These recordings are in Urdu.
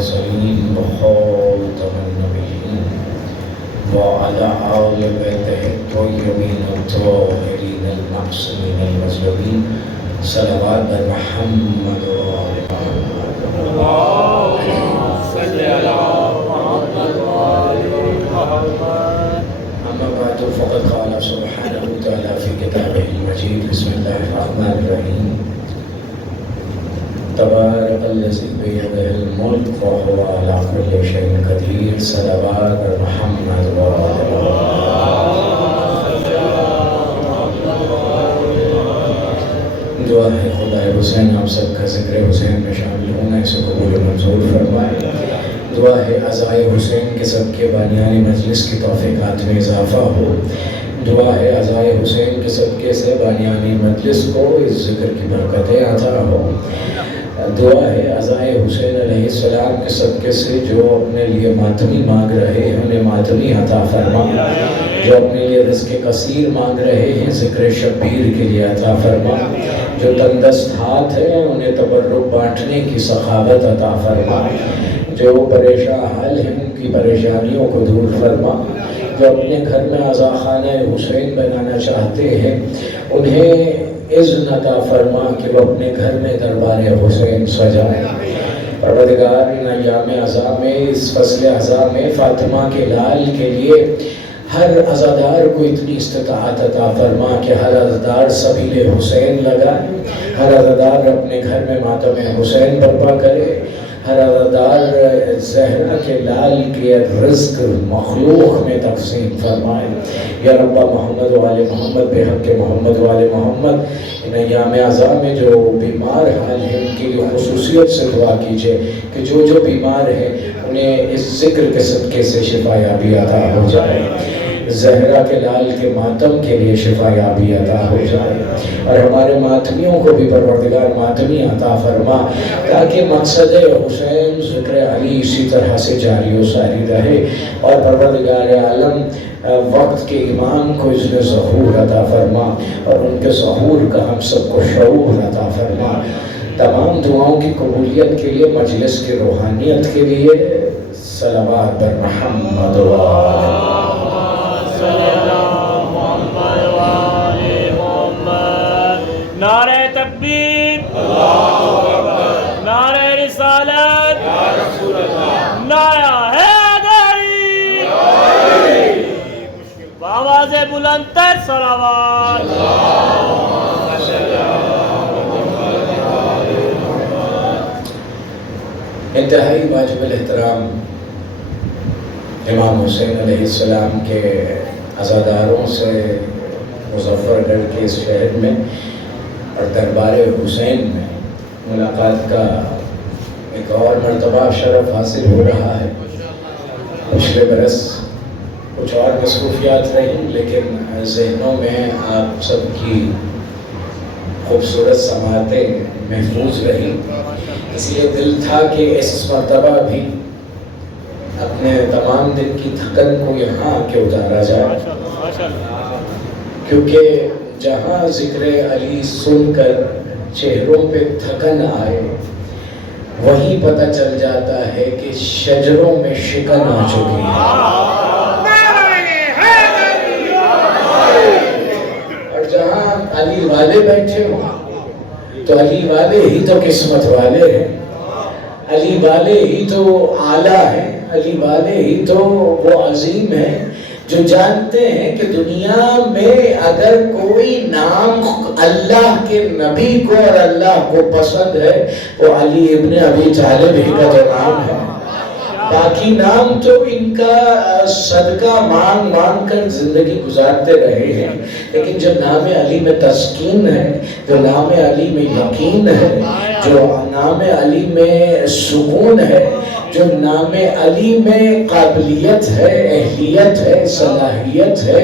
المرسلين وخاتم النبيين وعلى آل بيته الطيبين الطاهرين المعصومين المظلومين صلوات محمد وآل محمد. اللهم صل على محمد وآل محمد. أما بعد فقد قال سبحانه وتعالى في كتابه المجيد بسم الله الرحمن الرحيم تبارك الذي بيده الملك وهو على كل شيء قدير صلوات محمد وآل محمد. دعا ہے خدا حسین آپ سب کا ذکر حسین میں شامل ہونا اسے قبول منظور فرمائے. دعا ہے عزائے حسین کے صدقے بانیان مجلس کی توفیقات میں اضافہ ہو. دعا ہے عزائے حسین کے صدقے سے بانیان مجلس کو اس ذکر کی برکتیں عطا ہو. دعا ہے عزائے حسین علیہ السلام کے صدقے سے جو اپنے لیے ماتمی مانگ رہے ہیں انہیں ماتمی عطا فرما. جو اپنے لیے رزق کثیر مانگ رہے ہیں ذکر شبیر کے لیے عطا فرما. جو تندرست ہاتھ ہیں انہیں تبرک بانٹنے کی سخاوت عطا فرما. جو پریشان حال ہیں ان کی پریشانیوں کو دور فرما. جو اپنے گھر میں عزا خانہ حسین بنانا چاہتے ہیں انہیں اذن عطا فرما کہ وہ اپنے گھر میں دربار حسین سجائیں. پروردگار ان ایام عزا میں اس فصل عزا میں فاطمہ کے لال کے لیے ہر عزادار کو اتنی استطاعت عطا فرما کہ ہر عزادار سبیل حسین لگائے. ہر عزادار اپنے گھر میں ماتم حسین برپا کرے. ہر عزادار زہرا کے لال کے رزق مخلوق میں تقسیم فرمائے. یا رب محمد و آل محمد بحق محمد و آل محمد ان ایام عزا میں جو بیمار حال ہیں ان کے لیے خصوصیت سے دعا کیجئے کہ جو بیمار ہیں انہیں اس ذکر کے صدقے سے شفا یابی عطا ہو جائے. زہرا کے لال کے ماتم کے لیے شفا یابی عطا ہو جائے. اور ہمارے ماتمیوں کو بھی پروردگار ماتمی عطا فرما تاکہ مقصد حسین ذکر علی اسی طرح سے جاری و ساری رہے. اور پروردگار عالم وقت کے امام کو اذن ظہور عطا فرما اور ان کے ظہور کا ہم سب کو شعور عطا فرما. تمام دعاؤں کی قبولیت کے لیے مجلس کی روحانیت کے لیے صلوات بر محمد و آل محمد. نعرہ تکبیر، نعرہ رسالت، نعرہ حیدری، آواز بلند تر صلوات. انتہائی واجب الاحترام امام حسین علیہ السلام کے عزاداروں سے مظفر گڑھ کے اس شہر میں اور دربار حسین میں ملاقات کا ایک اور مرتبہ شرف حاصل ہو رہا ہے. پچھلے برس کچھ اور مصروفیات رہیں لیکن ذہنوں میں آپ سب کی خوبصورت سماعتیں محفوظ رہیں. اس لیے دل تھا کہ اس مرتبہ بھی اپنے تمام دن کی تھکن کو یہاں کے اتارا جائے کیونکہ جہاں ذکر علی سن کر چہروں پہ تھکن آئے وہیں پتہ چل جاتا ہے کہ شجروں میں شکن آ چکی ہے. اور جہاں علی والے بیٹھے ہوں تو علی والے ہی تو قسمت والے ہیں. علی والے ہی تو اعلیٰ ہیں. علی والے ہی تو وہ عظیم ہیں جو جانتے ہیں کہ دنیا میں اگر کوئی نام اللہ کے نبی کو اور اللہ کو پسند ہے وہ علی ابن ابی طالب ہی کا تو نام ہے. باقی نام تو ان کا صدقہ مانگ مانگ کر زندگی گزارتے رہے ہیں لیکن جب نام علی میں تسکین ہے، جو نام علی میں یقین ہے، جو نام علی میں سکون ہے، جو نام علی میں قابلیت ہے، اہلیت ہے، صلاحیت ہے.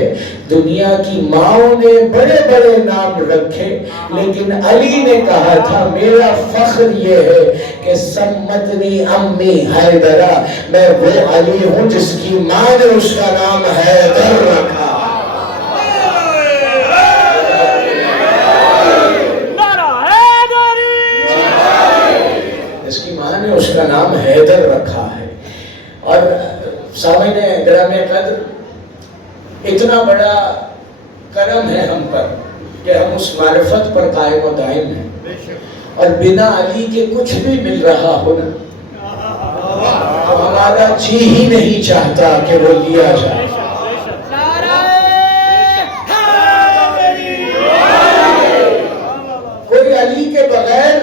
دنیا کی ماؤں نے بڑے بڑے نام رکھے لیکن علی نے کہا تھا میرا فخر یہ ہے کہ سمتنی امی حیدرہ، میں وہ علی ہوں جس کی ماں نے اس کا نام حیدر رکھا. اس کی ماں نے اس کا نام نام حیدر رکھا ہے۔ اور سامعین گرامی قدر، اتنا بڑا کرم ہے ہم پر کہ ہم اس معرفت پر قائم و دائم ہیں، اور بنا علی کے کچھ بھی مل رہا ہو نا اب ہمارا جی ہی نہیں چاہتا کہ وہ لیا جائے۔ کوئی علی کے بغیر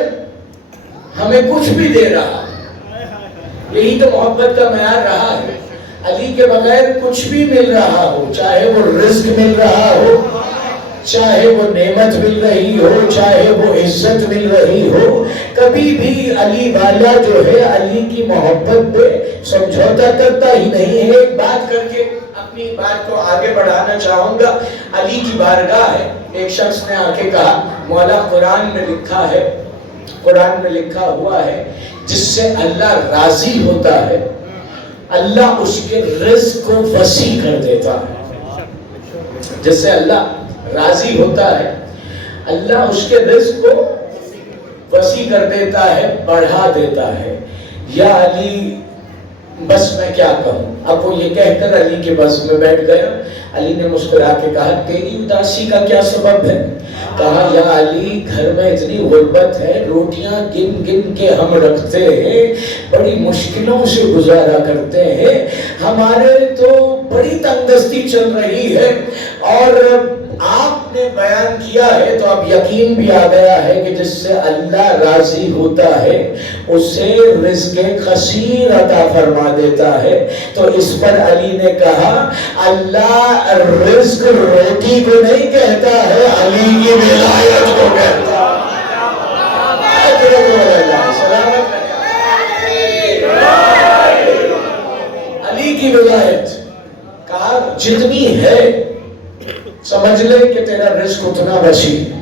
ہمیں کچھ بھی دے رہا ہے، یہی تو محبت کا معیار رہا ہے۔ علی کے بغیر کچھ بھی مل رہا ہو، چاہے وہ رزق مل رہا ہو، چاہے وہ نعمت مل رہی ہو، چاہے وہ عزت مل رہی ہو، کبھی بھی علی والا جو ہے علی کی محبت پہ سمجھوتا کرتا ہی نہیں ہے۔ ایک بات کر کے اپنی بات کو آگے بڑھانا چاہوں گا۔ علی کی بارگاہ ہے، ایک شخص نے آ کے کہا مولا قرآن میں لکھا ہے، قرآن میں لکھا ہوا ہے جس سے اللہ راضی ہوتا ہے اللہ اس کے رزق کو وسیع کر دیتا ہے۔ جس سے اللہ راضی ہوتا ہے اللہ اس کے رزق کو وسیع کر دیتا ہے، بڑھا دیتا ہے۔ یا علی بس میں کیا کہوں۔ اب وہ یہ کہہ کر علی کے بس میں بیٹھ گیا۔ علی نے مسکرا کے کہا تیری اداسی کا کیا سبب ہے؟ کہا یا علی گھر میں اتنی غربت ہے، روٹیاں گن گن کے ہم رکھتے ہیں، بڑی مشکلوں سے گزارا کرتے ہیں، ہمارے تو بڑی تنگ دستی چل رہی ہے، اور آپ نے بیان کیا ہے تو اب یقین بھی آ گیا ہے کہ جس سے اللہ راضی ہوتا ہے اسے رزق کثیر عطا فرما دیتا ہے۔ تو اس پر علی نے کہا اللہ رزق روٹی کو نہیں کہتا ہے، علی کی ولایت کو کہتا ہے۔ علی کی ولایت کہا جتنی ہے سمجھ لے کہ تیرا رزق اتنا وسیع ہے۔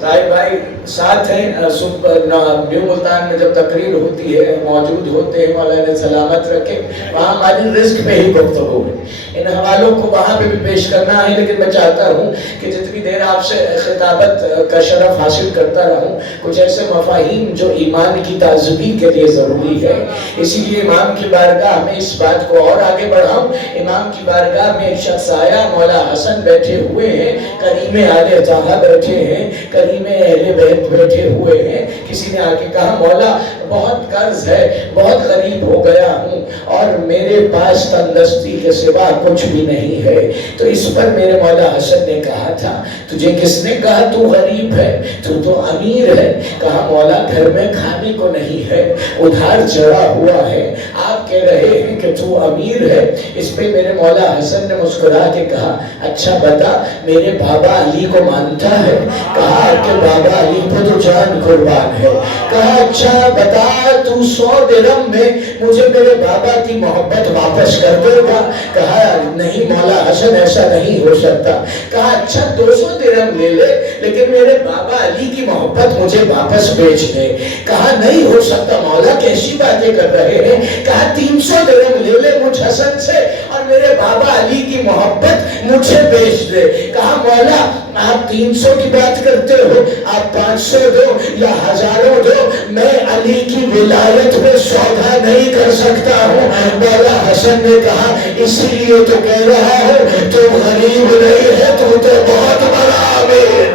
صاحب بھائی ساتھ ہیں، نیو ملتان میں جب تقریر ہوتی ہے موجود ہوتے ہیں، مولانا سلامت رکھے، وہاں ہماری رزق پہ ہی گفتگو ہے۔ ان حوالوں کو وہاں پہ بھی پیش کرنا ہے، لیکن میں چاہتا ہوں کہ جتنی دیر آپ سے خطابت کا شرف حاصل کرتا رہوں، کچھ ایسے مفاہیم جو ایمان کی تازگی کے لیے ضروری ہے، اسی لیے امام کی بارگاہ میں اس بات کو اور آگے بڑھاؤں۔ امام کی بارگاہ میں ایک شخص آیا، مولا حسن بیٹھے ہوئے ہیں، کریم آل طٰہٰ بیٹھے ہیں، کریم اہل بیت بیٹھے ہوئے ہیں۔ کسی نے آ کے کہا مولا بہت قرض ہے، بہت غریب ہو گیا ہوں، اور میرے پاس تندرستی کے سوا کچھ بھی نہیں ہے۔ تو اس پر میرے مولا حسن نے کہا تھا تجھے کس نے کہا تو غریب ہے، تو امیر ہے؟ کہا مولا گھر میں کھانے کو نہیں ہے، ادھار چڑھا ہوا ہے، آپ کہہ رہے ہیں کہ تو امیر ہے۔ اس پہ میرے مولا حسن نے مسکرا کے کہا اچھا بتا میرے بابا علی کو مانتا ہے؟ کہا کہ بابا علی کو تو جان قربان ہے۔ کہا اچھا بتا تو 100 درہم میں مجھے میرے بابا کی محبت واپس کر دے گا؟ کہا نہیں مولا حسن ایسا نہیں ہو سکتا۔ کہا اچھا 200 درہم لے لے لیکن میرے بابا علی کی محبت مجھے واپس بیچ دے۔ کہا نہیں ہو سکتا مولا کیسی باتیں کر رہے ہیں؟ کہا 300 درہم لے لے مجھ حسن سے اور میرے بابا علی کی محبت مجھے بیچ دے۔ کہا مولا آپ 300 کی بات کرتے ہو، آپ 500 دو یا ہزاروں دو، میں علی کی ولایت میں سودا نہیں کر سکتا ہوں۔ مولا حسن نے کہا اسی لیے تو کہہ رہا ہے تو غریب نہیں ہے، تو بہت بڑا امیر ہے۔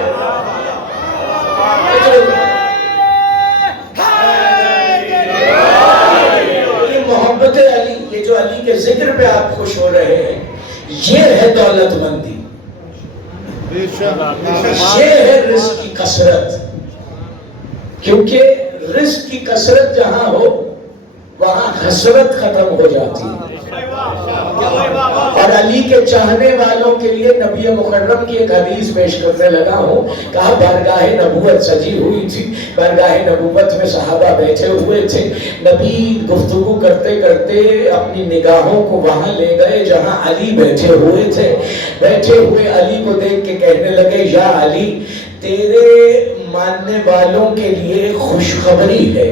یہ محبت علی، یہ جو علی کے ذکر پہ آپ خوش ہو رہے ہیں، یہ ہے دولت مندی، یہ ہے رزق کی کثرت۔ کیونکہ رزق کی کثرت جہاں ہو وہاں حسرت ختم ہو جاتی ہے۔ اور علی کے چاہنے والوں کے لیے نبی مکرم کی ایک حدیث پیش کرنے لگا ہوں۔ کہا بارگاہ نبوت سجی ہوئی تھی، بارگاہ نبوت میں صحابہ بیٹھے ہوئے تھے، نبی گفتگو کرتے کرتے اپنی نگاہوں کو وہاں لے گئے جہاں علی بیٹھے ہوئے تھے۔ بیٹھے ہوئے علی کو دیکھ کے کہنے لگے یا علی تیرے ماننے والوں کے لیے خوشخبری ہے۔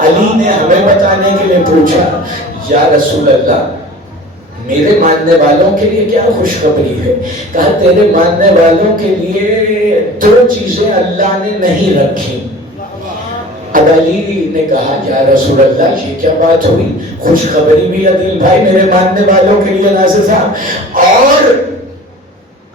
علی نے ہمیں بتانے کے لیے پوچھا یا رسول اللہ میرے ماننے والوں کے لیے کیا خوشخبری ہے؟ کہا تیرے ماننے والوں کے لیے 2 چیزیں اللہ نے نہیں رکھی، اب علی نے کہا یا رسول اللہ یہ کیا بات ہوئی، خوشخبری بھی عدیل بھائی میرے ماننے والوں کے لیے نازل تھا، اور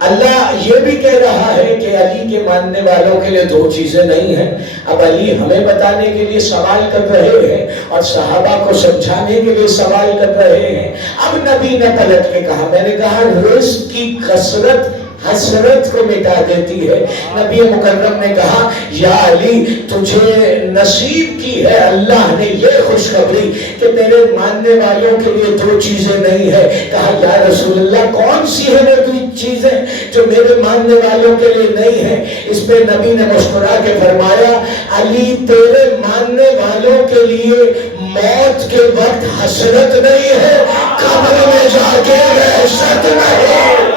اللہ یہ بھی کہہ رہا ہے کہ علی کے ماننے والوں کے لیے دو چیزیں نہیں ہیں۔ اب علی ہمیں بتانے کے لیے سوال کر رہے ہیں اور صحابہ کو سمجھانے کے لیے سوال کر رہے ہیں۔ اب نبی نے پلٹ کے کہا، میں نے کہا رزق کی کثرت حسرت کو مٹا دیتی ہے۔ نبی مکرم نے کہا یا علی تجھے نصیب کی ہے اللہ نے یہ خوشخبری کہ میرے ماننے والوں کے لیے دو چیزیں نہیں ہے۔ کہا یا رسول اللہ کون سی ہے وہ دو چیزیں جو میرے ماننے والوں کے لیے نہیں ہے؟ اس پہ نبی نے مسکرا کے فرمایا علی تیرے ماننے والوں کے لیے موت کے وقت حسرت نہیں ہے، قبر میں جا کے وحشت نہیں۔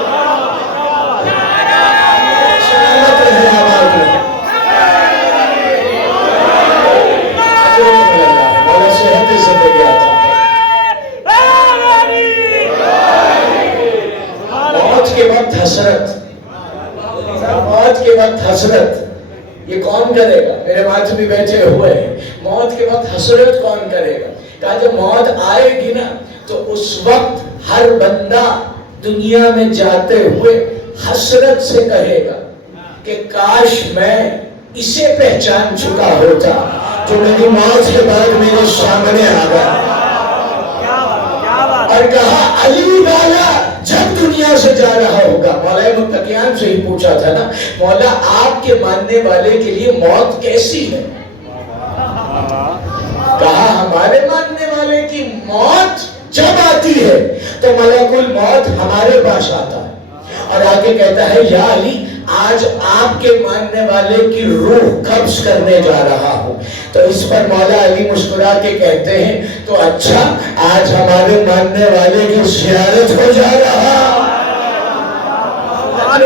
موت کے وقت حسرت یہ کون کرے گا؟ میرے بات بھی بیٹھے ہوئے ہیں، موت کے وقت حسرت کون کرے گا؟ کہا جب موت آئے گی نا تو اس وقت ہر بندہ دنیا میں جاتے ہوئے حسرت سے کہے گا کہ کاش میں اسے پہچان چکا ہوتا جو میری موت کے بعد میرے سامنے آ گیا۔ اور کہا علی والا جب دنیا سے جا رہا ہوگا، مولا متقیان سے ہی پوچھا تھا نا مولا آپ کے ماننے والے کے لیے موت کیسی ہے؟ کہا ہمارے ماننے والے کی موت جب آتی ہے تو ملک الموت ہمارے پاس آتا ہے اور آگے کہتا ہے یا علی آج آپ کے ماننے والے کی روح قبض کرنے جا رہا ہوں۔ تو اس پر مولا علی مسکرا کے کہتے ہیں تو اچھا آج ہمارے ماننے والے کی زیارت ہو جا رہا، آج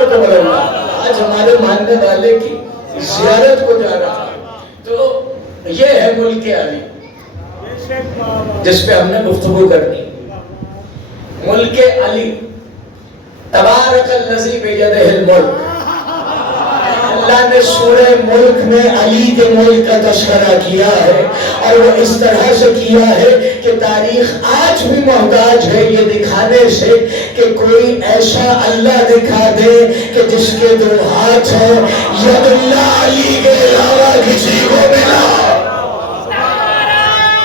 ہمارے ماننے والے کی زیارت ہو جا رہا۔ تو یہ ہے ملک علی جس پہ ہم نے گفتگو کرنی۔ ملک علی تبارک الذی بیدہ الملک، اللہ نے سورہ ملک میں علی کے ملک کا تذکرہ کیا ہے اور وہ اس طرح سے کیا ہے کہ تاریخ آج بھی محتاج ہے یہ دکھانے سے کہ کوئی ایسا اللہ دکھا دے کہ جس کے دو ہاتھ ہیں، ید اللہ علی کے علاوہ کسی کو ملا۔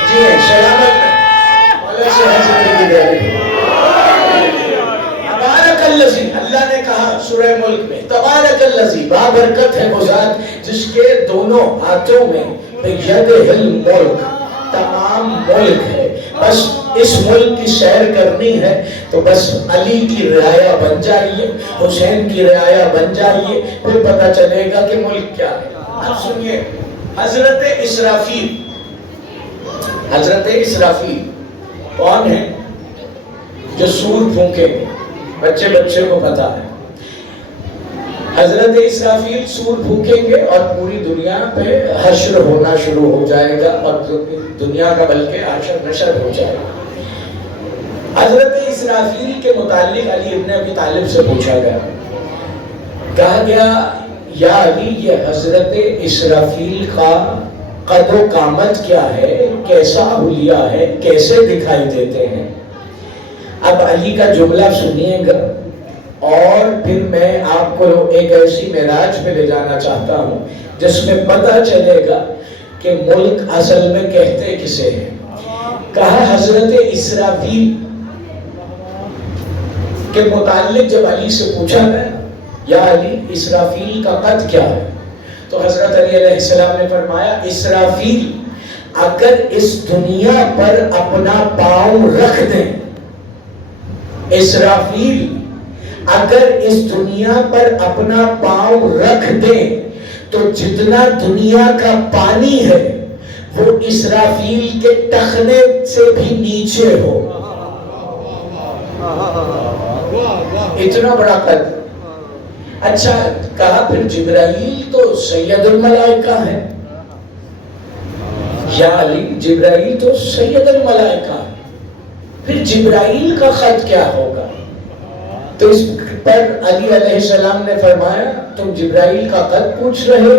جی سلامت میں مولا سے حضرت کی داری۔ اللہ نے کہا سورہ ملک میں تبارک الذی بابرکت ہے وہ ذات جس کے دونوں ہاتھوں میں ید الملک تمام ملک ہے۔ بس اس ملک کی سیر کرنی ہے تو بس علی کی رعایا بن جائیے، حسین کی رعایا بن جائیے، پھر پتہ چلے گا کہ ملک کیا ہے۔ اب سنیے حضرت اسرافیل، حضرت اسرافیل کون ہے؟ جو سور پھونکے، بچے بچے کو پتا ہے حضرت اسرافیل سور پھونکیں گے اور پوری دنیا پہ حشر ہونا شروع ہو جائے گا اور دنیا کا بلکہ حشر نشر ہو جائے گا۔ حضرت اسرافیل کے متعلق علی ابن ابی طالب سے پوچھا گیا، کہا گیا یا علی یہ حضرت اسرافیل کا قد و قامت کیا ہے، کیسا حلیہ ہے، کیسے دکھائی دیتے ہیں؟ اب علی کا جملہ سنیے گا اور پھر میں آپ کو ایک ایسی معراج پہ لے جانا چاہتا ہوں جس میں پتہ چلے گا کہ ملک اصل میں کہتے کسے ہیں۔ کہا حضرت اسرافیل کے متعلق جب علی سے پوچھا گیا یا علی اسرافیل کا قد کیا ہے تو حضرت علی علیہ السلام نے فرمایا اسرافیل اگر اس دنیا پر اپنا پاؤں رکھ دیں، اسرافیل اگر اس دنیا پر اپنا پاؤں رکھ دیں تو جتنا دنیا کا پانی ہے وہ اسرافیل کے ٹخنے سے بھی نیچے ہو، اتنا بڑا قد۔ اچھا کہا پھر جبرائیل تو سید الملائکہ ہے، یا علی جبرائیل تو سید الملائکہ ہے، پھر جبرائیل کا خط کیا ہوگا؟ تو اس پر علی علیہ السلام نے فرمایا تم جبرائیل کا خط پوچھ رہے ہو؟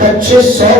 2500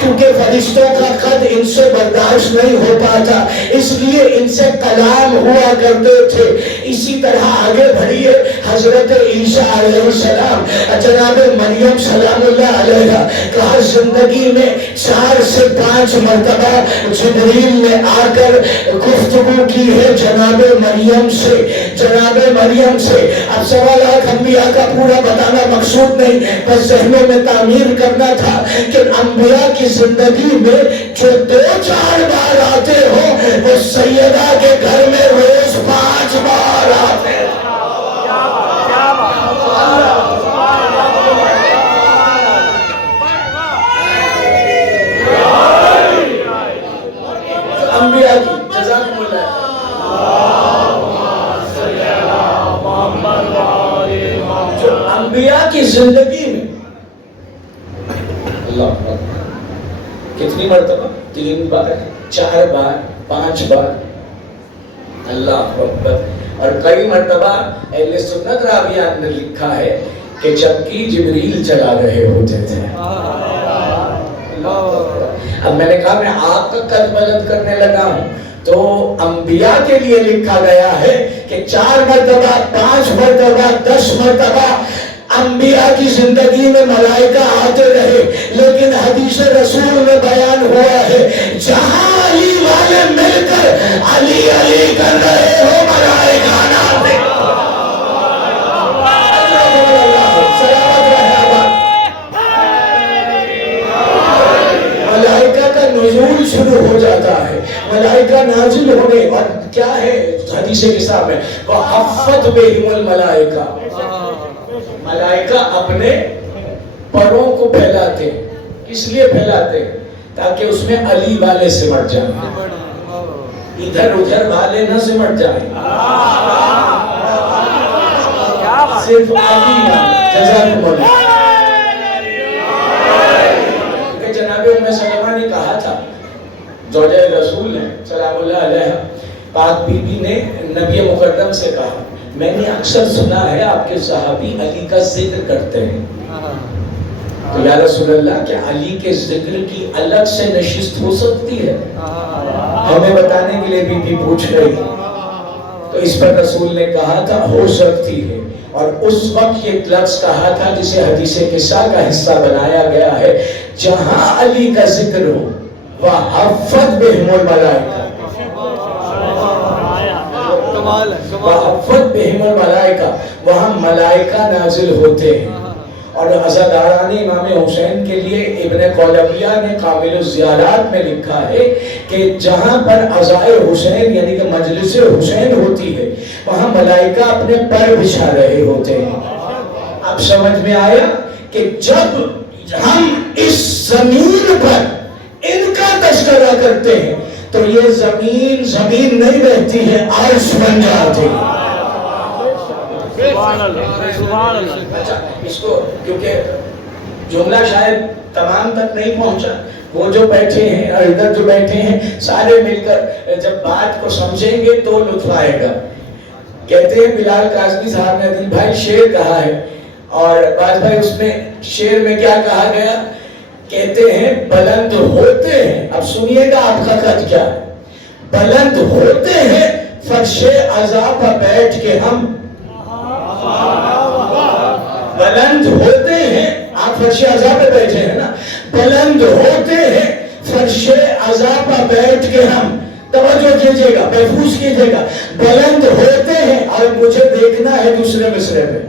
کیونکہ فرشتوں کا قد ان سے برداشت نہیں ہو پاتا، اس لیے ان سے کلام ہوا کرتے تھے۔ اسی طرح آگے بڑھیے، حضرت عیسیٰ علیہ السلام، جناب مریم سلام اللہ علیہ، کہا زندگی میں 4 سے 5 مرتبہ جبریل نے آ کر گفتگو کی ہے جناب مریم سے، جناب مریم سے۔ اب 1.25 انبیاء کا پورا بتانا مقصود نہیں، بس ذہنوں میں تعمیر کرنا تھا کہ انبیاء کی زندگی میں جو 2-4 بار آتے ہو، وہ سیدہ کے گھر میں روز 5 بار آتے ہیں۔ انبیاء کی جزاکم اللہ، جو انبیاء کی زندگی میں اللہ کتنی مرتبہ؟ 3 بار، 4 بار، 5 بار، اللہ اکبر۔ اور کئی مرتبہ اہل سنت راویان نے لکھا ہے کہ جبکہ جبریل چلا رہے ہوتے تھے۔ اب میں نے کہا میں آپ کا قد بلند کرنے لگا ہوں، تو انبیاء کے لیے لکھا گیا ہے کہ 4 مرتبہ، 5 مرتبہ، 10 مرتبہ انبیاء کی زندگی میں ملائکہ آتے رہے، لیکن حدیث رسول میں بیان ہوا ہے جہاں علی والے مل کر علی علی کر رہے ہو، ملائکہ نازل۔ ملائکہ کا نزول شروع ہو جاتا ہے، ملائکہ نازل ہونے، اور کیا ہے حدیث کتاب میں، وَحَفَّتْ بِهِمُ الْمَلَائِکَةُ، ملائکہ اپنے پروں کو پھیلاتے۔ کس لیے پھیلاتے؟ تاکہ اس میں علی والے سمٹ جائیں، ادھر ادھر والے نہ سمٹ جائیں، صرف علی والے۔ جزاکم اللہ۔ کہ جناب ام سلمہ نے کہا تھا، زوجہ رسول نے سلام اللہ علیہ، پاک بی بی نے نبی مقدم سے کہا میں نے اکثر سنا ہے آپ کے صحابی علی کا ذکر کرتے ہیں، تو یا رسول اللہ کیا علی کے ذکر کی الگ سے نشست ہو سکتی ہے؟ ہمیں بتانے کے لیے بی بی پوچھ رہی، تو اس پر رسول نے کہا تھا ہو سکتی ہے، اور اس وقت یہ لفظ کہا تھا جسے حدیث قصہ کا حصہ بنایا گیا ہے، جہاں علی کا ذکر ہو وَحَفَّتْ بِهِمُ الْمَلَائِکَةُ، وَحَفَّتْ بِهِمُ الْمَلَائِکَةُ، وہاں ملائکہ نازل ہوتے ہیں۔ اور عزاداران امام حسین کے لیے ابن قولبیہ نے قابل الزیارات میں لکھا ہے کہ جہاں پر عزائے حسین یعنی کہ مجلس حسین ہوتی ہے، وہاں ملائکہ اپنے پر بچھا رہے ہوتے ہیں۔ اب سمجھ میں آیا کہ جب ہم اس زمین پر ان کا تذکرہ کرتے ہیں تو یہ زمین زمین نہیں رہتی ہے، عرش بن جاتی ہے۔ اچھا اس کو کیونکہ جملہ شاید تمام تک نہیں پہنچا، وہ جو بیٹھے ہیں اور ادھر جو بیٹھے ہیں سارے مل کر جب بات کو سمجھیں گے تو لطف آئے گا۔ کہتے ہیں بلال قاسمی صاحب نے دل بھائی شعر کہا ہے، اور بعض بھائی اس میں شعر میں کیا کہا گیا، کہتے ہیں بلند ہوتے ہیں، اب سنیے گا آپ کا قد کیا ہے، بلند ہوتے ہیں فرش عزا پر بیٹھ کے ہم، بلند ہوتے ہیں، آپ فرش عزا پہ بیٹھے ہیں نا، بلند ہوتے ہیں فرش عزا پر بیٹھ کے ہم، توجہ کیجئے گا، محفوظ کیجئے گا، بلند ہوتے ہیں، اور مجھے دیکھنا ہے دوسرے مصرے میں،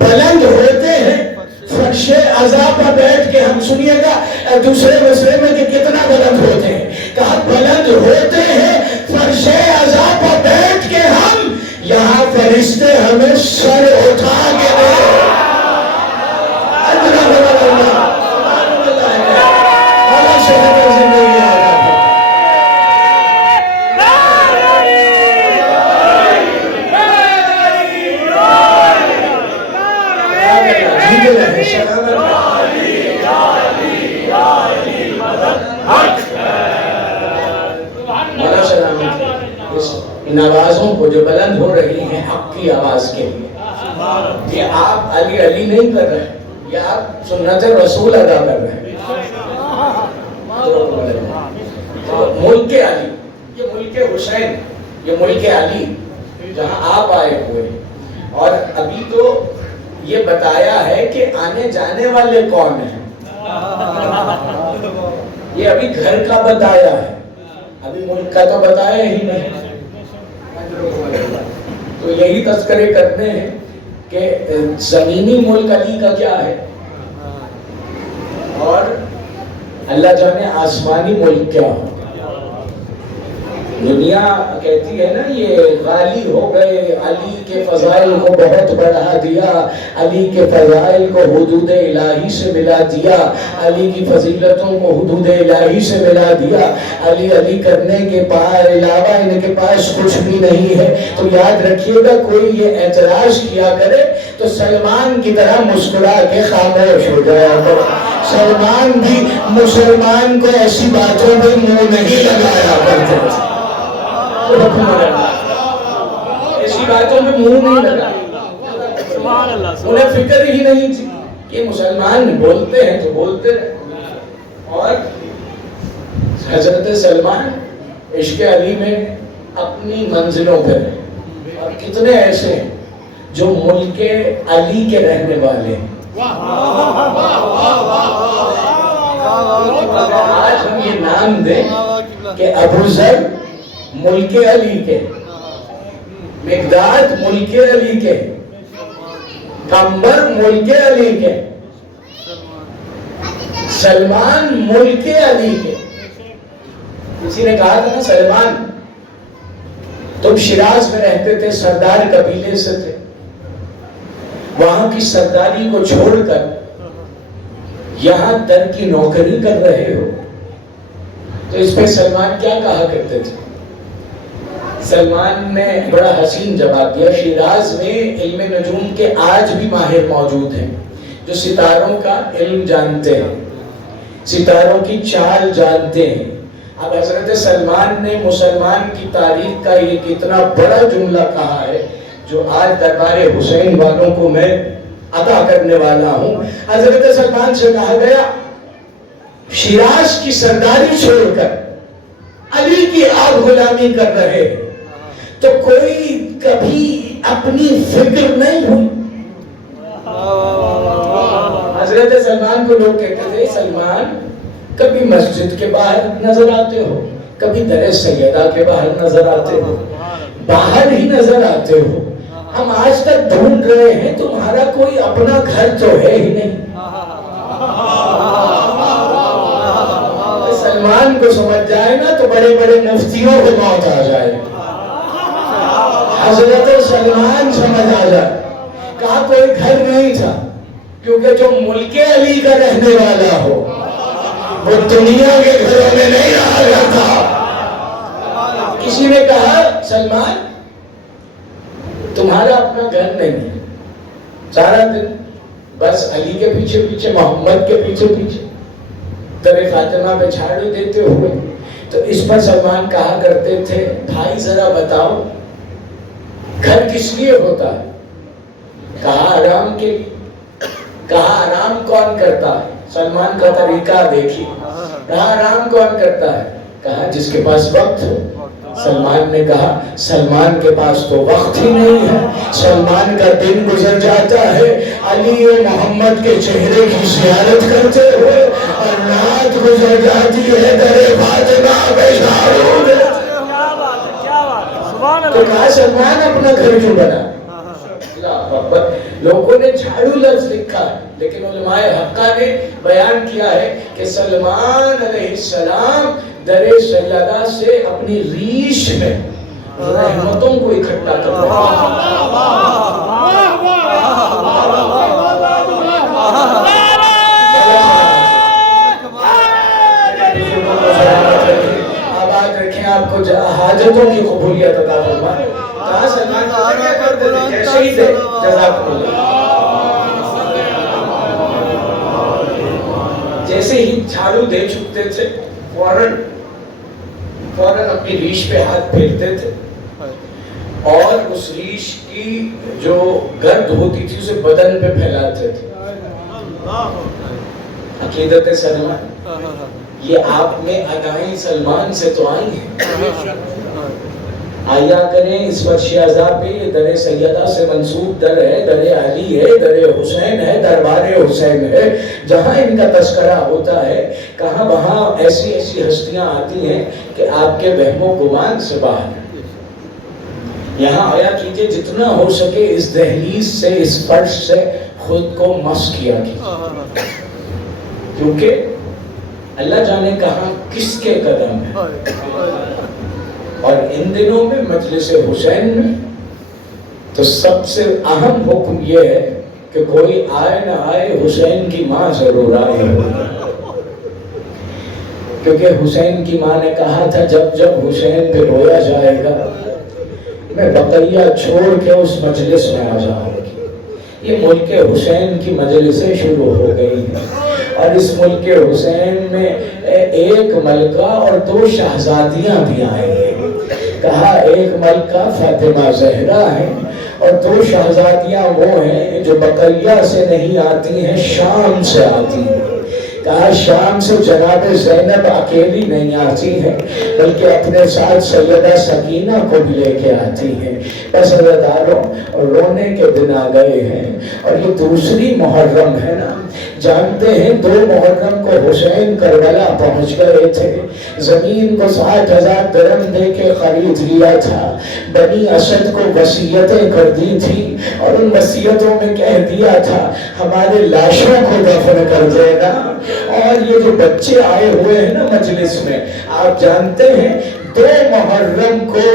بلند ہوتے ہیں فرش عزا پر بیٹھ کے ہم، سنیے گا دوسرے مصرے میں کہ کتنا بلند ہوتے ہیں، کہا بلند ہوتے ہیں فرش عزا پر بیٹھ کے ہم، یہاں فرشتے ہمیں سر اٹھا کے نوازوں کو جو بلند ہو رہی ہیں حق کی آواز کے لیے، یہ آپ علی علی نہیں کر رہے، یا آپ سنت رسول ادا کر رہے ہیں؟ تو ملک علی، یہ ملک حسین، یہ ملک علی جہاں آپ آئے ہوئے، اور ابھی تو یہ بتایا ہے کہ آنے جانے والے کون ہیں، یہ ابھی گھر کا بتایا ہے، ابھی ملک کا تو بتایا ہی نہیں۔ تو یہی تذکرے کرتے ہیں کہ زمینی ملک علی کا کیا ہے، اور اللہ جانے آسمانی ملک کیا ہو۔ دنیا کہتی ہے نا یہ غالی ہو گئے، علی کے فضائل کو بہت بڑھا دیا، علی کے فضائل کو حدود الہی سے ملا دیا، علی کی فضیلتوں کو حدود الہی سے ملا دیا، علی علی کرنے کے علاوہ ان کے پاس کچھ بھی نہیں ہے۔ تو یاد رکھیے گا کوئی یہ اعتراض کیا کرے تو سلمان کی طرح مسکرا کے خاموش ہو جایا کرو۔ سلمان بھی مسلمان کو ایسی باتوں میں منہ نہیں لگایا کرتے تھے، ایسی باتوں میں منہ نہیں لگا، انہیں فکر ہی نہیں تھی کہ مسلمان بولتے ہیں تو بولتے رہے۔ اور حضرت سلمان عشق علی میں اپنی منزلوں پہ رہے، اور کتنے ایسے ہیں جو ملک علی کے رہنے والے ہیں۔ آج ہم یہ نام دیں کہ ابو ذر ملک علی کے، مقداد ملک علی کے، قمر ملک علی کے، سلمان ملک علی کے۔ کسی نے کہا تھا نا سلمان تم شیراز میں رہتے تھے، سردار قبیلے سے تھے، وہاں کی سرداری کو چھوڑ کر یہاں در کی نوکری کر رہے ہو، تو اس پہ سلمان کیا کہا کرتے تھے؟ سلمان نے بڑا حسین جواب دیا، شیراز میں علم نجوم کے آج بھی ماہر موجود ہیں جو ستاروں کا علم جانتے ہیں، ستاروں کی چال جانتے ہیں۔ اب حضرت سلمان نے مسلمان کی تاریخ کا یہ کتنا بڑا جملہ کہا ہے جو آج دربار حسین والوں کو میں ادا کرنے والا ہوں۔ حضرت سلمان سے کہا گیا شیراز کی سرداری چھوڑ کر علی کی آپ غلامی کر رہے، تو کوئی کبھی اپنی فکر نہیں ہوئی؟ حضرت سلمان کو لوگ کہتے تھے سلمان کبھی مسجد کے باہر نظر آتے ہو، کبھی در سیدہ کے باہر نظر آتے ہو، باہر ہی نظر آتے ہو، ہم آج تک ڈھونڈ رہے ہیں تمہارا کوئی اپنا گھر تو ہے ہی نہیں۔ سلمان کو سمجھ جائے نا تو بڑے بڑے مفتیوں کو موت آ جائے، حضرت سلمان سمجھ آ جائے، کہا کوئی گھر نہیں تھا، کیونکہ جو ملک علی کا رہنے والا ہو وہ دنیا کے گھروں میں نہیں رہا کرتا۔ کسی نے کہا سلمان تمہارا اپنا گھر نہیں ہے، سارا دن بس علی کے پیچھے پیچھے، محمد کے پیچھے پیچھے، در فاطمہ پہ جھاڑو دیتے ہوئے۔ تو اس پر سلمان کہا کرتے تھے بھائی ذرا بتاؤ گھر کس لیے ہوتا ہے؟ کہا آرام کے لیے۔ کہا آرام کون کرتا ہے؟ سلمان کا طریقہ دیکھی۔ کہا آرام کون کرتا ہے؟ کہا جس کے پاس وقت ہو۔ سلمان نے کہا سلمان کے پاس تو وقت ہی نہیں ہے، سلمان کا دن گزر جاتا ہے علی و محمد کے چہرے کی زیارت کرتے ہوئے، اور رات گزر جاتی ہے در فاطمہ پہ جھاڑو دیتے۔ تو کہا سلمان اپنا گھر کیوں بنا؟ لوگوں نے جھاڑو لفظ لکھا ہے، لیکن علماء حقہ نے بیان کیا ہے کہ سلمان علیہ السلام در سیدہ سے اپنی ریش میں رحمتوں کو اکٹھا کر رہے آباد رکھیں، آپ کو حاجتوں کی قبولیت عطا فرمائے۔ کہا سلمان کیا کرتے تھے؟ جیسے ہی تھے جزاک اللہ، جیسے ہی جھاڑو دے چکتے تھے فوراً اپنی ریش پہ ہاتھ پھیرتے تھے، اور اس ریش کی جو گرد ہوتی تھی اسے بدن پہ پھیلاتے تھے۔ عقیدت سلمان یہ آپ میں ادائیں سلمان سے تو آئی ہیں. آیا کریں اس پر شہزاد پہ. یہ در سیدہ سے منسوب در ہے, در علی ہے, در حسین ہے, دربار حسین ہے. جہاں ان کا تذکرہ ہوتا ہے کہاں وہاں ایسی ایسی ہستیاں آتی ہیں کہ آپ کے وہم و گمان سے باہر. یہاں آیا کیجئے, جتنا ہو سکے اس دہلیز سے, اس فرش سے خود کو مس کیا کیجئے, کیونکہ اللہ جانے کہاں کس کے قدم ہے. اور ان دنوں میں مجلس حسین میں تو سب سے اہم حکم یہ ہے کہ کوئی آئے نہ آئے, حسین کی ماں ضرور آئے. کیونکہ حسین کی ماں نے کہا تھا جب جب حسین پہ رویا جائے گا میں بقیہ چھوڑ کے اس مجلس میں آ جاؤں گی. یہ ملک حسین کی مجلسیں شروع ہو گئی ہیں, اور اس ملک حسین میں ایک ملکہ اور 2 شہزادیاں بھی آئے ہیں. کہا ایک ملکہ فاطمہ زہرا ہے اور 2 شہزادیاں وہ ہیں جو بقیہ سے نہیں آتی ہیں, شام سے آتی ہیں. کہا شام سے جناب زینب اکیلی نہیں آتی ہیں بلکہ اپنے ساتھ سیدہ سکینہ کو بھی لے کے آتی ہیں. بس عزیزانو رونے کے دن آ گئے ہیں, اور یہ دوسری محرم ہے نا. جانتے ہیں 2 محرم کو حسین کربلا پہنچ گئے تھے. زمین کو 60,000 درہم دے کے خرید لیا تھا. بنی اسد کو وصیتیں کر دی تھی, اور ان وصیتوں میں کہہ دیا تھا ہمارے لاشوں کو دفن کر دینا. اور یہ جو بچے آئے ہوئے ہیں نا مجلس میں, آپ جانتے ہیں 2 محرم کو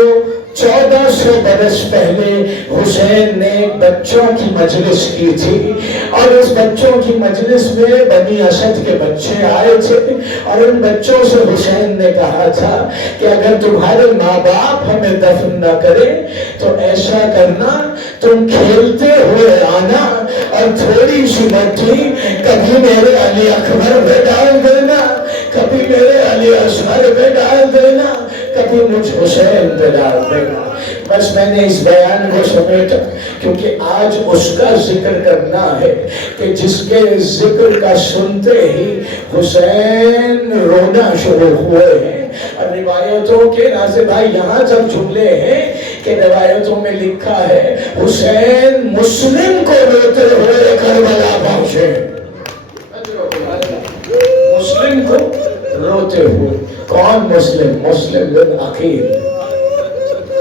1400 برس پہلے حسین نے بچوں کی مجلس کی تھی, اور اس بچوں کی مجلس میں بنی اسد کے بچے آئے تھے, اور ان بچوں سے حسین نے کہا تھا کہ اگر تمہارے ماں باپ ہمیں دفن نہ کرے تو ایسا کرنا, تم کھیلتے ہوئے آنا اور تھوڑی سی مٹی کبھی میرے علی اکبر پہ ڈال دینا, کبھی میرے علی اصغر پہ ڈال دینا, کبھی مجھ حسین پہ ڈال دینا. بس میں نے اس بیان کو سمیٹا کیونکہ آج اس کا ذکر کرنا ہے کہ جس کے ذکر کا سنتے ہی حسین رونا شروع ہوئے ہیں. اور روایتوں کے ناصر بھائی یہاں تک جملے ہیں کہ روایتوں میں لکھا ہے حسین مسلم کو روتے ہوئے کربلا پہنچے. مسلم کو روتے ہوئے. کون مسلم؟ مسلم بن عقیل.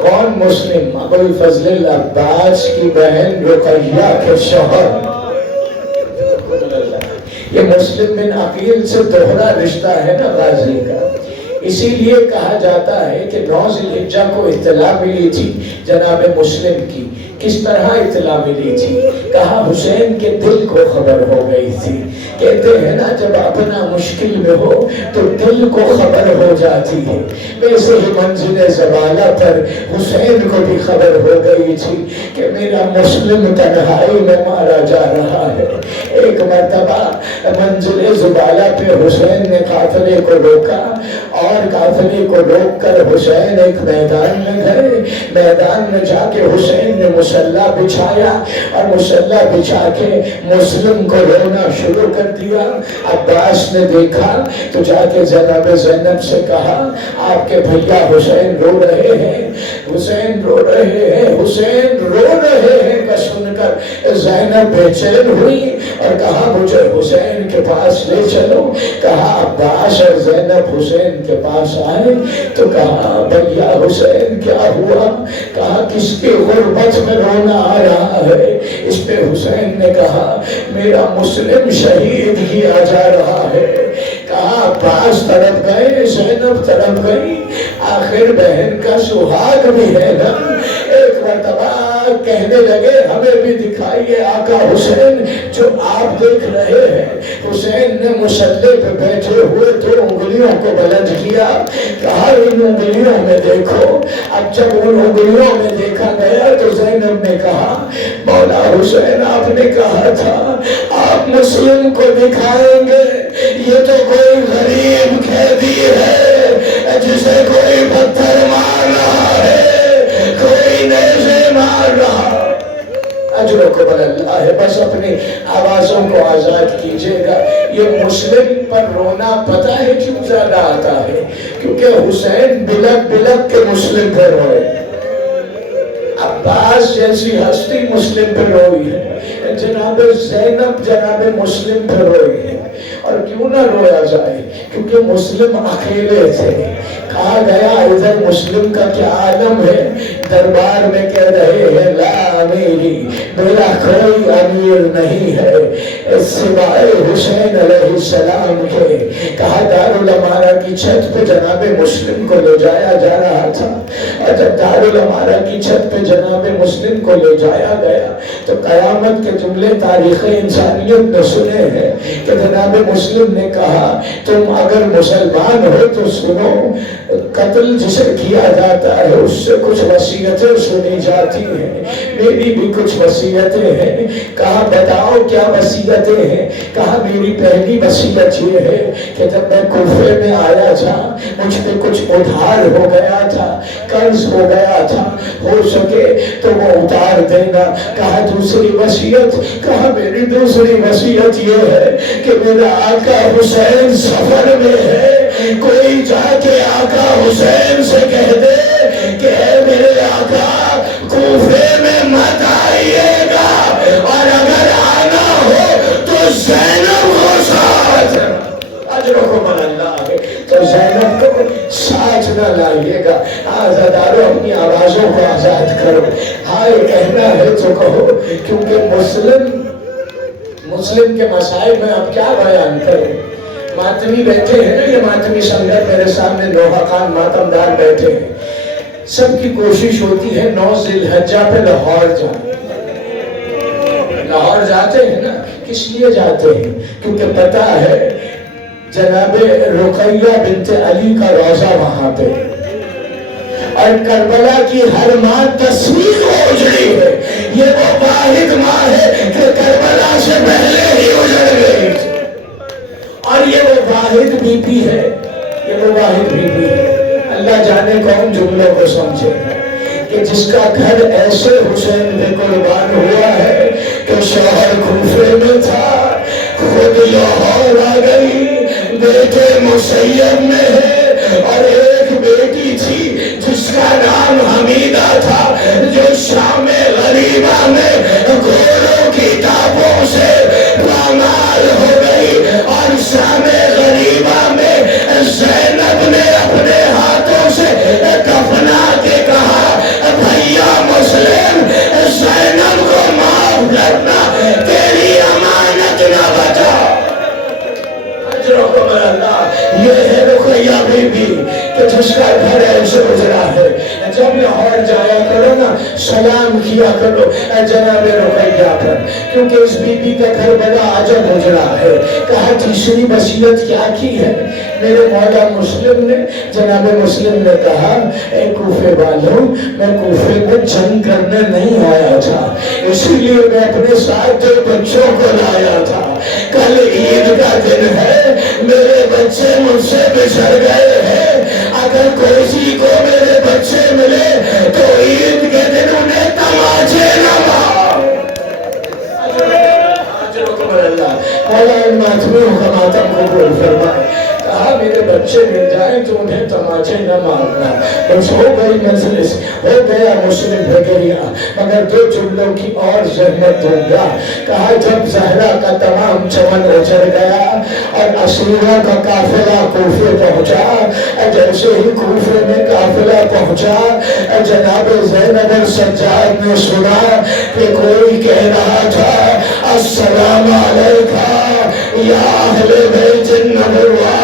کون مسلم؟ ابو الفضل العباس کی بہن رقیہ کے شوہر. یہ مسلم بن عقیل سے دوہرا رشتہ ہے نا غازی کا. اسی لیے کہا جاتا ہے کہ 9 ذی الحجہ کو اطلاع ملی تھی جناب مسلم کی. کس طرح اطلاع ملی تھی؟ کہا حسین کے دل کو خبر ہو گئی تھی. کہتے ہیں نا جب اپنا مشکل میں ہو تو دل کو خبر ہو جاتی ہے. ویسے ہی منزل زوالہ پر حسین کو بھی خبر ہو گئی تھی کہ میرا مسلم تنہائی میں مارا جا رہا ہے. ایک مرتبہ منزل زوالہ پہ حسین نے قافلے کو روکا, اور قافلے کو روک کر حسین ایک میدان میں گئے. میدان میں جا کے حسین نے مسلح بچھایا, اور مسلح بچھا کے مسلم کو رونا شروع کر دیا. عباس نے دیکھا تو جا کے جناب زینب سے کہا آپ کے بھیا حسین رو رہے ہیں, حسین رو رہے ہیں, حسین رو رہے ہیں. کا سن کر زینب بے چین ہوئی اور کہا مجھے حسین کے پاس لے چلو. کہا عباس اور زینب حسین کے پاس آئے تو کہا بھیا حسین کیا ہوا؟ کہا کس کی غربت میں رونا آ رہا ہے؟ اس پہ حسین نے کہا میرا مسلم شہید ہی آ جا رہا ہے. کہا عباس طرف گئے, زینب طرف گئی, آخر بہن کا سہاگ بھی ہے نا. ایک مرتبہ کہنے لگے ہمیں بھی دکھائیے آقا حسین جو آپ دیکھ رہے ہیں. حسین نے مسلح پہ بیٹھے ہوئے 2 انگلیوں کو بلند کیا. کہا ان انگلیوں میں دیکھو. اب جب ان انگلیوں میں دیکھا گیا تو زینب نے کہا مولا حسین آپ نے کہا تھا آپ مسلم کو دکھائیں گے, یہ تو کوئی غریب قیدی ہے جسے کوئی پتھر مار رہا ہے, کوئی نیزے مار رہا. اجرکم اللہ ہے. بس اپنی آوازوں کو آزاد کیجئے گا. یہ مسلم پر رونا پتہ ہے کیوں زیادہ آتا ہے؟ کیونکہ حسین بلک بلک کے مسلم پر روئے. عباس جیسی ہستی مسلم پہ روئی ہے، جناب زینب جناب مسلم پہ روئی ہے. اور کیوں نہ رویا جائے؟ کیونکہ مسلم اکیلے تھے. کہا گیا ادھر مسلم کا کیا عالم ہے، دربار میں کہہ رہے ہیں لا امیری، میرا کوئی امیر نہیں ہے سوائے حسین علیہ السلام کے. کہا دارالامارہ کی چھت پہ جناب مسلم کو لے جایا جا رہا تھا، اور جب دارالامارہ کی چھت پہ جناب مسلم کو لے جایا گیا تو قیامت کے جملے تاریخ انسانیت نے سنے ہیں کہ جناب مسلم نے کہا تم اگر مسلمان ہو تو سنو، قتل جسے کیا جاتا ہے اس سے کچھ وصیتیں سنی جاتی ہیں، میری بھی کچھ وصیتیں ہیں. کہا بتاؤ کیا وصیتیں ہیں؟ کہا میری پہلی وصیت یہ ہے کہ جب میں کوفے میں آیا تھا مجھ پہ کچھ ادھار ہو گیا تھا، قرض ہو گیا تھا، ہو سکے تو وہ اتار دینا. کہا دوسری وصیت؟ کہا میری دوسری وصیت یہ ہے کہ میرا آقا حسین سفر میں ہے، کوئی جا کے آقا حسین سے کہہ دے کہ اے میرے آقا کوفے میں مت آئیے گا، اور اگر آنا ہو تو زینب کو ساتھ، اجرکم اللہ ہے، تو زینب کو ساتھ نہ لائیے گا. آزادارو اپنی آوازوں کو آزاد کرو. ہائے کہنا ہے تو کہو، کیونکہ مسلم کے مسائل میں اب کیا بیان کریں. ماتمی بیٹھے ہیں نا، یہ ماتمی سنگت میرے سامنے نوحہ خان ماتمدار بیٹھے ہیں. سب کی کوشش ہوتی ہے 9 ذی الحجہ پہ لاہور جائیں. لاہور جاتے ہیں نا، کس لیے جاتے ہیں؟ کیونکہ پتہ ہے جناب رقیہ بنت علی کا روضہ وہاں پہ، اور کربلا کی ہر ماں 10ویں کو اجڑی ہے. یہ وہ واحد ماں ہے کہ کربلا سے پہلے ہی اجڑ گئی، اور یہ وہ واحد بی بی ہے، یہ وہ واحد بی بی ہے. اللہ جانے کون جملوں کو سمجھے کہ جس کا گھر ایسے حسین میں قربان ہوا ہے کہ شوہر کوفے میں تھا، خود لاہور آ گئی، بیٹے مسیب میں ہے، اور ایک بیٹی تھی جس کا نام حمیدہ تھا جو شام غریبہ میں گھوڑوں کی ٹاپوں سے پامال ہو گئی. اور شام غریبہ میں زینب نے اپنے ہاتھوں سے کفنا کے کہا بھیا مسلم زینب کو معاف کرنا، تیری امانت نہ بچا. اجرکم اللہ. یہ ہے رقیہ بی بی کہ جس کا گھر ایسے اجڑا ہے. جب لاہور جایا کرو نا سلام کیا کرو جناب رقیہ پر، کیونکہ اس بی بی کا گھر بڑا عجب اجڑا ہے. کہا تیسری وصیت کیا کی ہے میرے مولا مسلم نے؟ جناب مسلم نے کہا اے کوفے والوں، میں کوفے میں جنگ کرنے نہیں آیا تھا، اسی لیے میں اپنے ساتھ 2 بچوں کو لایا تھا. کل عید کا دن ہے، میرے بچے مجھ سے بچھڑ گئے ہیں، اگر کوئی کو میرے بچے ملے تو عید کے دن انہیں تماچے نہ مار. اجرکم اللہ. مولا ان ماتمیوں کا ماتم قبول فرمائے. کہا میرے بچے مل جائیں تو انہیں تماچے نہ مارنا. بس ہو گئی مجلس، ہو گیا مسلم بھگریا، مگر 2 جملوں کی اور زحمت دوں گا. کہا جب زہرا کا تمام چمن اجڑ گیا اور اسیروں کا قافلہ کوفے پہنچا، جیسے ہی کوفے میں قافلہ پہنچا جناب زینب سجاد نے سنا کہ کوئی کہہ رہا تھا السلام علیکہ یا اہل بیت النبوہ.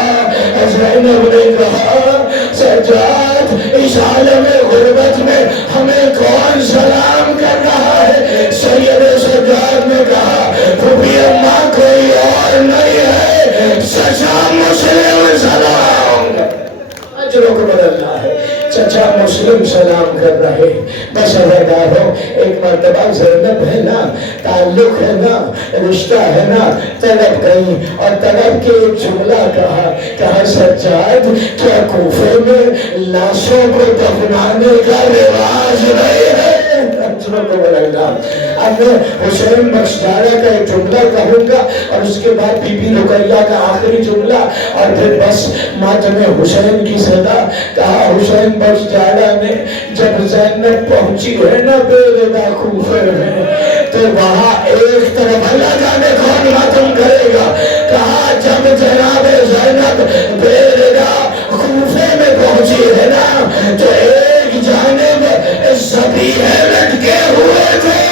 زینب نے کہا سجاد اس عالم غربت میں ہمیں کون سلام کر رہا ہے؟ سید سجاد نے کہا پھوپھی اماں کوئی اور نہیں ہے، چچا مسلم سلام. اجرکم اللہ ہے. چچا مسلم سلام کر رہے. بس ادھر ایک مرتبہ زینب ہے نا، تعلق ہے نا، رشتہ ہے نا، طلب گئی اور طلب کے ایک جملہ کہا سجاد کیا کوفے میں لاشوں کو دفنانے کا رواج نہیں ہے؟ اب میں حسین بخش جاڑا کا ایک جملہ کہوں گا اور اس کے بعد بی بی رقیہ کا آخری جملہ اور پھر بس ماتم حسین کی صدا. کہا حسین بخش جاڑا نے جب زینب پہنچی ہے نا بے ردا کوفے میں تو وہاں ایک طرف اللہ جانے کون ماتم کرے گا. کہا جب جناب زینب بے ردا کوفے میں پہنچی ہے نا تو ایک جانب ذبیحے لٹکے ہوئے تھے,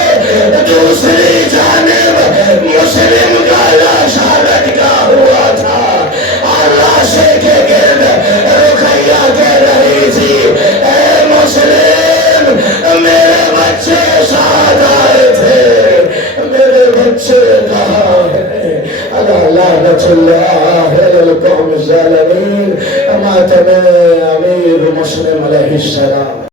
دوسری جانب مسلم کا لاشا لٹکا ہوا تھا اور لاشے کے گرد رقیہ کہہ رہی تھی اے مسلم میرے بچے ساتھ آئے تھے, میرے بچے کہاں ہیں. لعنت اللہ علی القوم الظالمین. ماتم امیر مسلم علیہ السلام.